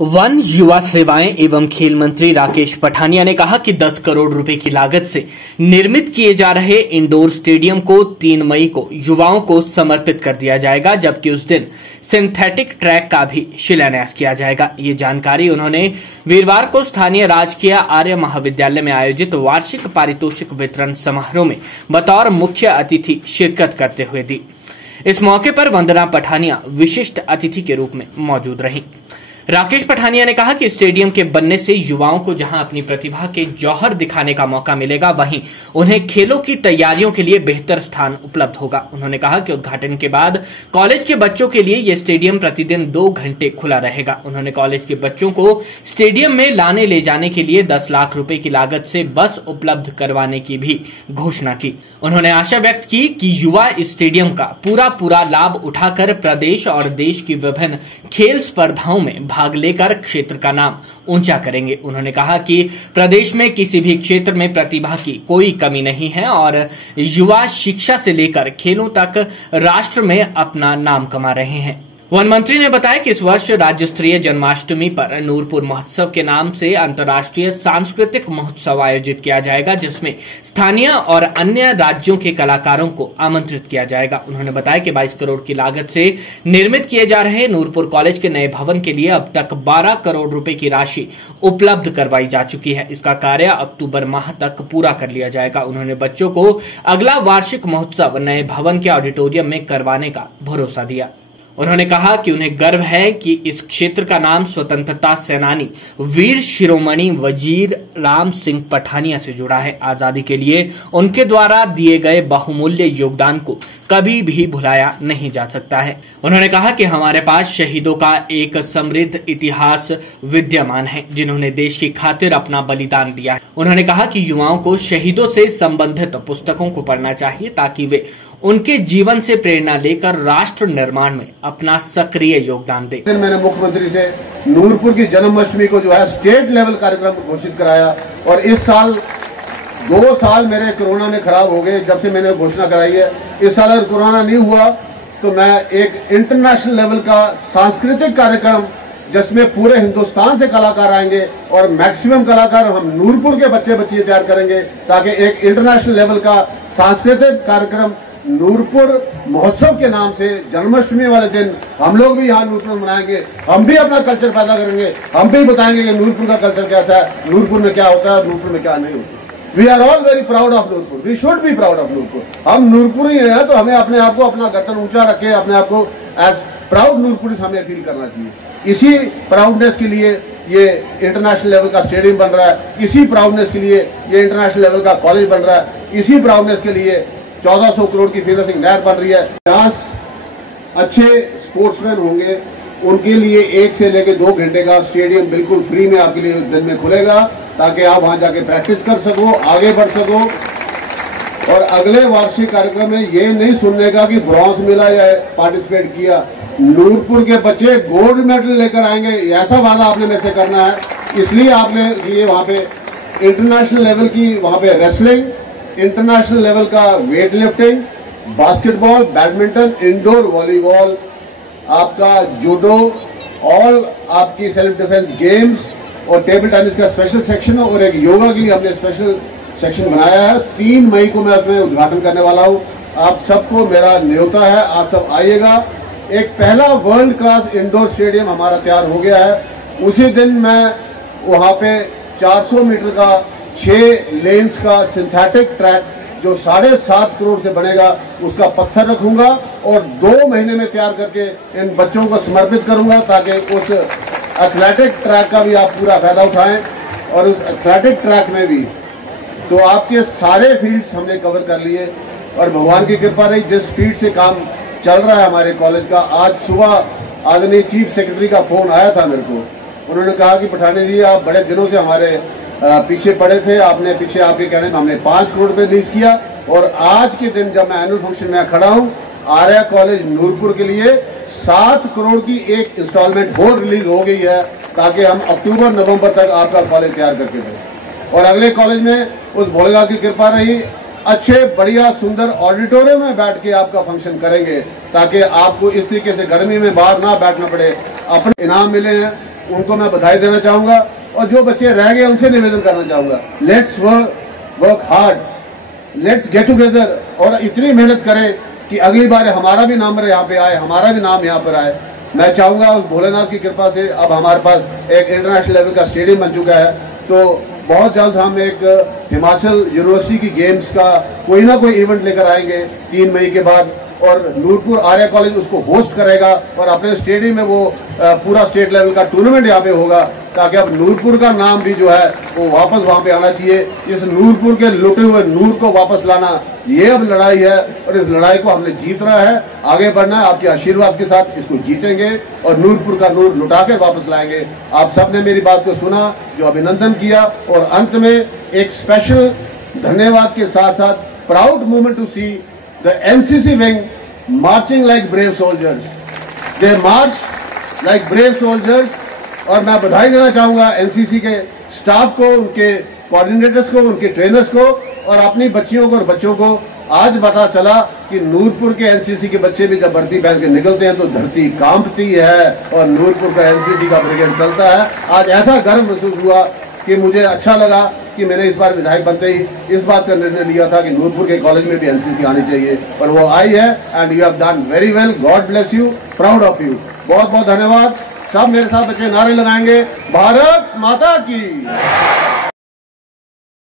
One, युवा सेवाएं एवं खेल मंत्री राकेश पठानिया ने कहा कि 10 करोड़ रुपए की लागत से निर्मित किए जा रहे इंडोर स्टेडियम को 3 मई को युवाओं को समर्पित कर दिया जाएगा, जबकि उस दिन सिंथेटिक ट्रैक का भी शिलान्यास किया जाएगा। ये जानकारी उन्होंने वीरवार को स्थानीय राजकीय आर्य महाविद्यालय में आयोजित वार्षिक पारितोषिक वितरण समारोह में बतौर मुख्य अतिथि शिरकत करते हुए दी। इस मौके पर वंदना पठानिया विशिष्ट अतिथि के रूप में मौजूद रहीं। राकेश पठानिया ने कहा कि स्टेडियम के बनने से युवाओं को जहां अपनी प्रतिभा के जौहर दिखाने का मौका मिलेगा, वहीं उन्हें खेलों की तैयारियों के लिए बेहतर स्थान उपलब्ध होगा। उन्होंने कहा कि उद्घाटन के बाद कॉलेज के बच्चों के लिए यह स्टेडियम प्रतिदिन 2 घंटे खुला रहेगा। उन्होंने कॉलेज के बच्चों को स्टेडियम में लाने ले जाने के लिए 10 लाख रुपए की लागत से बस उपलब्ध करवाने की भी घोषणा की। उन्होंने आशा व्यक्त की कि युवा इस स्टेडियम का पूरा लाभ उठाकर प्रदेश और देश की विभिन्न खेल स्पर्धाओं में भाग लेकर क्षेत्र का नाम ऊंचा करेंगे। उन्होंने कहा कि प्रदेश में किसी भी क्षेत्र में प्रतिभा की कोई कमी नहीं है और युवा शिक्षा से लेकर खेलों तक राष्ट्र में अपना नाम कमा रहे हैं। वन मंत्री ने बताया कि इस वर्ष राज्य स्तरीय जन्माष्टमी पर नूरपुर महोत्सव के नाम से अंतर्राष्ट्रीय सांस्कृतिक महोत्सव आयोजित किया जाएगा, जिसमें स्थानीय और अन्य राज्यों के कलाकारों को आमंत्रित किया जाएगा। उन्होंने बताया कि 22 करोड़ की लागत से निर्मित किए जा रहे नूरपुर कॉलेज के नए भवन के लिए अब तक 12 करोड़ रुपए की राशि उपलब्ध करवाई जा चुकी है। इसका कार्य अक्टूबर माह तक पूरा कर लिया जाएगा। उन्होंने बच्चों को अगला वार्षिक महोत्सव नए भवन के ऑडिटोरियम में करवाने का भरोसा दिया। उन्होंने कहा कि उन्हें गर्व है कि इस क्षेत्र का नाम स्वतंत्रता सेनानी वीर शिरोमणि वजीर राम सिंह पठानिया से जुड़ा है। आजादी के लिए उनके द्वारा दिए गए बहुमूल्य योगदान को कभी भी भुलाया नहीं जा सकता है। उन्होंने कहा कि हमारे पास शहीदों का एक समृद्ध इतिहास विद्यमान है, जिन्होंने देश की खातिर अपना बलिदान दिया है। उन्होंने कहा कि युवाओं को शहीदों से संबंधित पुस्तकों को पढ़ना चाहिए ताकि वे उनके जीवन से प्रेरणा लेकर राष्ट्र निर्माण में अपना सक्रिय योगदान दें। मैंने मुख्यमंत्री से नूरपुर की जन्माष्टमी को जो है स्टेट लेवल कार्यक्रम घोषित कराया और इस साल 2 साल मेरे कोरोना में खराब हो गए जब से मैंने घोषणा कराई है। इस साल अगर कोरोना नहीं हुआ तो मैं एक इंटरनेशनल लेवल का सांस्कृतिक कार्यक्रम जिसमें पूरे हिंदुस्तान से कलाकार आएंगे और मैक्सिमम कलाकार हम नूरपुर के बच्चे तैयार करेंगे ताकि एक इंटरनेशनल लेवल का सांस्कृतिक कार्यक्रम नूरपुर महोत्सव के नाम से जन्माष्टमी वाले दिन हम लोग भी यहाँ नूरपुर मनाएंगे। हम भी अपना कल्चर पैदा करेंगे, हम भी बताएंगे कि नूरपुर का कल्चर कैसा है, नूरपुर में क्या होता है, नूरपुर में क्या नहीं होता। We are all very proud of Noorpur, we should be proud of Noorpur. हम नूरपुर ही हैं तो हमें अपने आप को अपना गर्दन ऊंचा रखे, अपने आप को एज प्राउड नूरपुर हमें फील करना चाहिए। इसी प्राउडनेस के लिए ये इंटरनेशनल लेवल का स्टेडियम बन रहा है, इसी प्राउडनेस के लिए ये इंटरनेशनल लेवल का कॉलेज बन रहा है, इसी प्राउडनेस के लिए 1400 करोड़ की फेमसिंग नहर बन रही है। 50 अच्छे स्पोर्ट्समैन होंगे, उनके लिए 1 से लेकर 2 घंटे का स्टेडियम बिल्कुल फ्री में आपके लिए दिन में खुलेगा ताकि आप वहां जाके प्रैक्टिस कर सको, आगे बढ़ सको। और अगले वार्षिक कार्यक्रम में ये नहीं सुनने का कि ब्रॉन्ज मिला या पार्टिसिपेट किया, नूरपुर के बच्चे गोल्ड मेडल लेकर आएंगे, ऐसा वादा आपने में से करना है। इसलिए आपने लिए वहां पे इंटरनेशनल लेवल की वहां पे रेसलिंग, इंटरनेशनल लेवल का weight lifting, basketball, badminton, indoor volleyball, आपका जूडो, ऑल आपकी सेल्फ डिफेंस गेम्स और टेबल टेनिस का स्पेशल सेक्शन और एक योगा के लिए हमने स्पेशल सेक्शन बनाया है। 3 मई को मैं उसमें उद्घाटन करने वाला हूं। आप सबको मेरा न्योता है, आप सब आइएगा। एक पहला वर्ल्ड क्लास इंडोर स्टेडियम हमारा तैयार हो गया है। उसी दिन मैं वहां पे 400 मीटर का 6 लेन्स का सिंथेटिक ट्रैक जो 7.5 करोड़ से बनेगा उसका पत्थर रखूंगा और 2 महीने में तैयार करके इन बच्चों को समर्पित करूंगा ताकि उस एथलेटिक ट्रैक का भी आप पूरा फायदा उठाएं। और उस एथलेटिक ट्रैक में भी तो आपके सारे फील्ड्स हमने कवर कर लिए और भगवान की कृपा रही जिस स्पीड से काम चल रहा है हमारे कॉलेज का। आज सुबह आदरणीय चीफ सेक्रेटरी का फोन आया था मेरे को, उन्होंने कहा कि पठानी जी आप बड़े दिनों से हमारे पीछे पड़े थे, आपने पीछे आपके कहने में हमने 5 करोड़ रुपए रिलीज किया और आज के दिन जब मैं एनुअल फंक्शन में खड़ा हूं आर्या कॉलेज नूरपुर के लिए 7 करोड़ की एक इंस्टॉलमेंट और रिलीज हो गई है ताकि हम अक्टूबर नवंबर तक आपका कॉलेज तैयार करके दें। और अगले कॉलेज में उस भोलेनाथ की कृपा रही अच्छे बढ़िया सुंदर ऑडिटोरियम में बैठ के आपका फंक्शन करेंगे ताकि आपको इस तरीके से गर्मी में बाहर ना बैठना पड़े। अपने इनाम मिले हैं उनको मैं बधाई देना चाहूंगा और जो बच्चे रह गए उनसे निवेदन करना चाहूंगा, let's work hard, let's get together और इतनी मेहनत करें कि अगली बार हमारा भी नाम यहाँ पे आए, हमारा भी नाम यहाँ पर आए। मैं चाहूंगा उस भोलेनाथ की कृपा से अब हमारे पास एक इंटरनेशनल लेवल का स्टेडियम बन चुका है, तो बहुत जल्द हम एक हिमाचल यूनिवर्सिटी की गेम्स का कोई ना कोई इवेंट लेकर आएंगे 3 मई के बाद, और नूरपुर आर्या कॉलेज उसको होस्ट करेगा और अपने स्टेडियम में वो पूरा स्टेट लेवल का टूर्नामेंट यहाँ पे होगा, ताकि अब नूरपुर का नाम भी जो है वो वापस वहां पे आना चाहिए। इस नूरपुर के लुटे हुए नूर को वापस लाना, ये अब लड़ाई है और इस लड़ाई को हमने जीतना है, आगे बढ़ना है। आपके आशीर्वाद के साथ इसको जीतेंगे और नूरपुर का नूर लुटा के वापस लाएंगे। आप सबने मेरी बात को सुना, जो अभिनंदन किया, और अंत में एक स्पेशल धन्यवाद के साथ साथ proud moment to see the NCC wing marching like brave soldiers. They march like brave soldiers और मैं बधाई देना चाहूंगा एनसीसी के स्टाफ को, उनके कोऑर्डिनेटर्स को, उनके ट्रेनर्स को और अपनी बच्चियों को और बच्चों को। आज पता चला कि नूरपुर के एनसीसी के बच्चे भी जब वर्दी पहन के निकलते हैं तो धरती कांपती है और नूरपुर का एनसीसी का ब्रिगेड चलता है। आज ऐसा गर्व महसूस हुआ कि मुझे अच्छा लगा कि मैंने इस बार विधायक बनते ही इस बात का निर्णय लिया था कि नूरपुर के कॉलेज में भी एनसीसी आनी चाहिए, और वो आई है। And you have done very well, God bless you, proud of you. बहुत बहुत धन्यवाद। सब मेरे साथ बच्चे नारे लगाएंगे, भारत माता की।